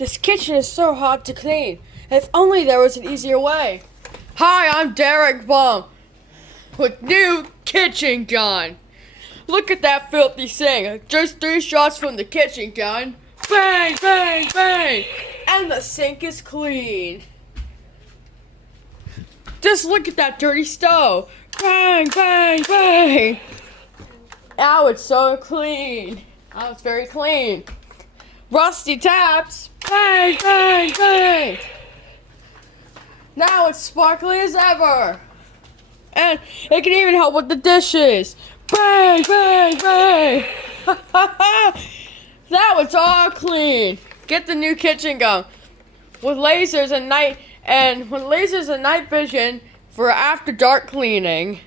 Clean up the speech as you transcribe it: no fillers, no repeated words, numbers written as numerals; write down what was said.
This kitchen is so hard to clean. If only there was an easier way. Hi, I'm Derek Baum with new kitchen gun. Look at that filthy thing. Just 3 shots from the kitchen gun. Bang, bang, bang. And the sink is clean. Just look at that dirty stove. Bang, bang, bang. Now it's so clean. Now it's very clean. Rusty taps. Bang, bang, bang. Now it's sparkly as ever. And it can even help with the dishes. Bang, bang, bang. Now it's all clean. Get the new kitchen gun with lasers and night vision for after dark cleaning.